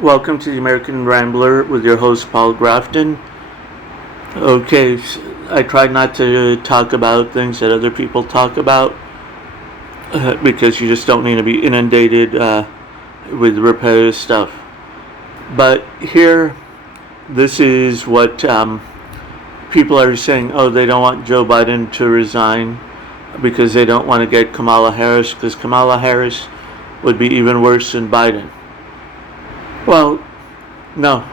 Welcome to the American Rambler with your host Paul Grofton. Okay, I try not to talk about things that other people talk about because you just don't need to be inundated with repetitive stuff. But here, this is what people are saying. Oh, they don't want Joe Biden to resign because they don't want to get Kamala Harris, because Kamala Harris would be even worse than Biden. Well, no,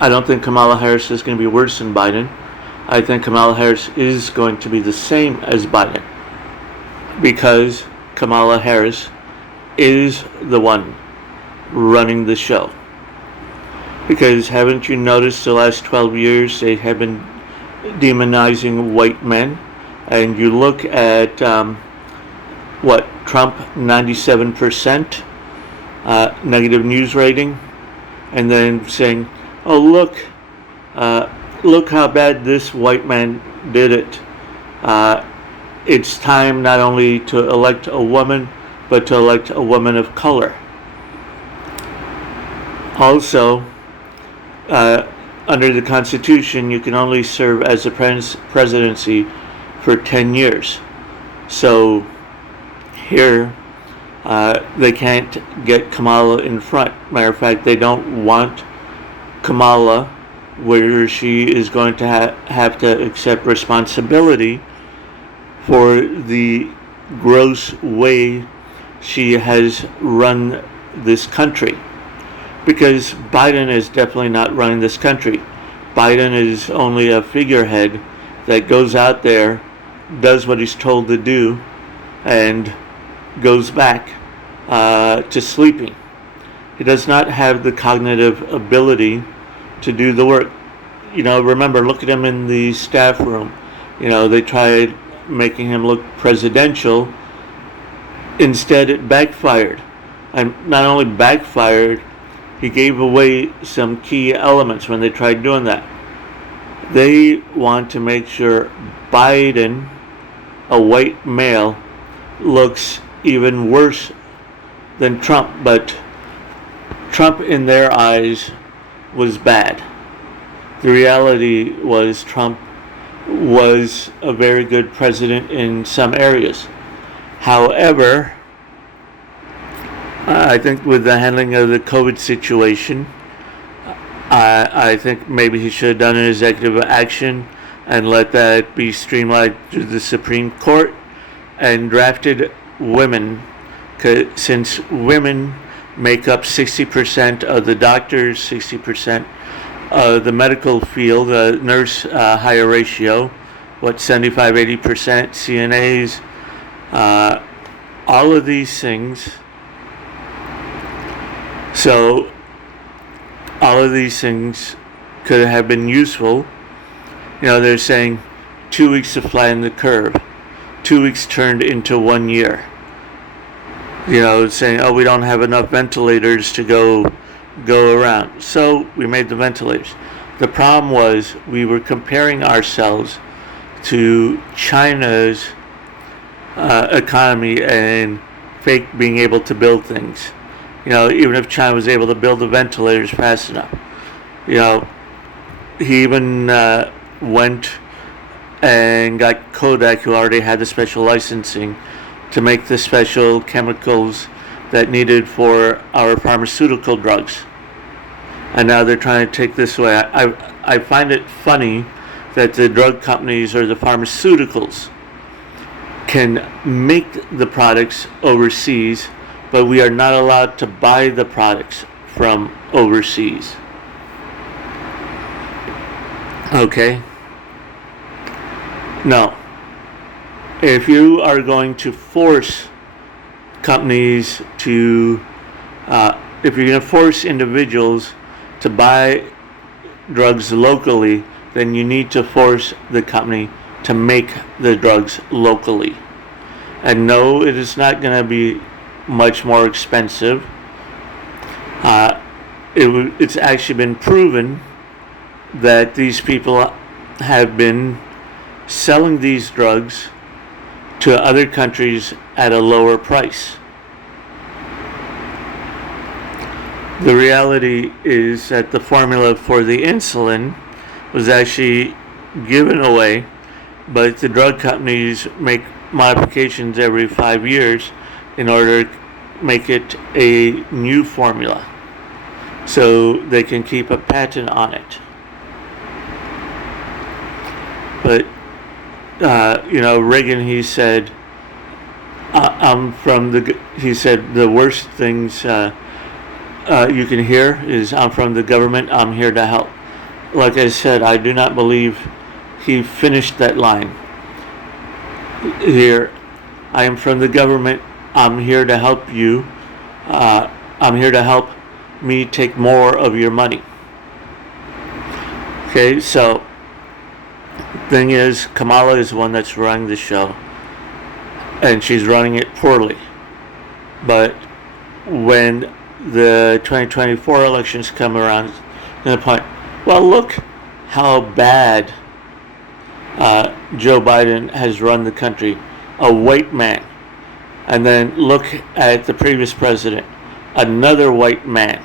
I don't think Kamala Harris is going to be worse than Biden. I think Kamala Harris is going to be the same as Biden because Kamala Harris is the one running the show. Because haven't you noticed the last 12 years they have been demonizing white men? And you look at Trump, 97% negative news rating, and then saying, oh, look how bad this white man did it. It's time not only to elect a woman, but to elect a woman of color. Also, under the Constitution, you can only serve as a presidency for 10 years. So here, they can't get Kamala in front. Matter of fact, they don't want Kamala where she is going to have to accept responsibility for the gross way she has run this country. Because Biden is definitely not running this country. Biden is only a figurehead that goes out there, does what he's told to do, and goes back to sleeping. He does not have the cognitive ability to do the work. Remember, look at him in the staff room. They tried making him look presidential. Instead, it backfired. And not only backfired, he gave away some key elements when they tried doing that. They want to make sure Biden, a white male, looks even worse than Trump, but Trump in their eyes was bad. The reality was Trump was a very good president in some areas. However, I think with the handling of the COVID situation, I think maybe he should have done an executive action and let that be streamlined to the Supreme Court and drafted women, since women make up 60% of the doctors, 60% of the medical field, nurse hire ratio, 75-80% CNAs, all of these things. So all of these things could have been useful. They're saying 2 weeks to flatten the curve. 2 weeks turned into 1 year. Saying, oh, we don't have enough ventilators to go around. So we made the ventilators. The problem was we were comparing ourselves to China's economy and fake being able to build things. Even if China was able to build the ventilators fast enough. He even went and got Kodak, who already had the special licensing, to make the special chemicals that needed for our pharmaceutical drugs. And now they're trying to take this away. I find it funny that the drug companies or the pharmaceuticals can make the products overseas, but we are not allowed to buy the products from overseas. Okay? No. If you are going to force companies to, if you're going to force individuals to buy drugs locally, then you need to force the company to make the drugs locally. And no, it is not going to be much more expensive. It's actually been proven that these people have been selling these drugs to other countries at a lower price. The reality is that the formula for the insulin was actually given away, but the drug companies make modifications every 5 years in order to make it a new formula so they can keep a patent on it. But Reagan, he said, he said the worst things you can hear is, I'm from the government, I'm here to help. Like I said, I do not believe he finished that line. Here, I am from the government, I'm here to help you. I'm here to help me take more of your money. Okay, so thing is, Kamala is the one that's running the show, and she's running it poorly. But when the 2024 elections come around, to the point, well, look how bad Joe Biden has run the country, a white man. And then look at the previous president, another white man.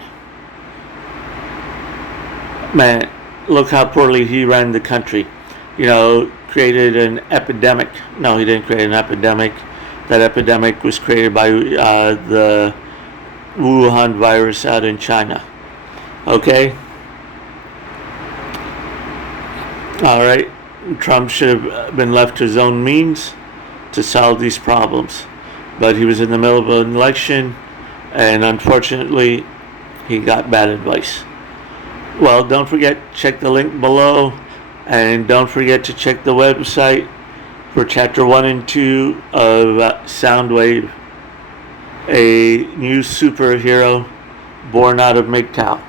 Man, look how poorly he ran the country. Created an epidemic. No, he didn't create an epidemic. That epidemic was created by the Wuhan virus out in China. Okay? All right. Trump should have been left to his own means to solve these problems. But he was in the middle of an election, and unfortunately, he got bad advice. Well, don't forget, check the link below, and don't forget to check the website for Chapter 1 and 2 of Soundwave, a new superhero born out of MGTOW.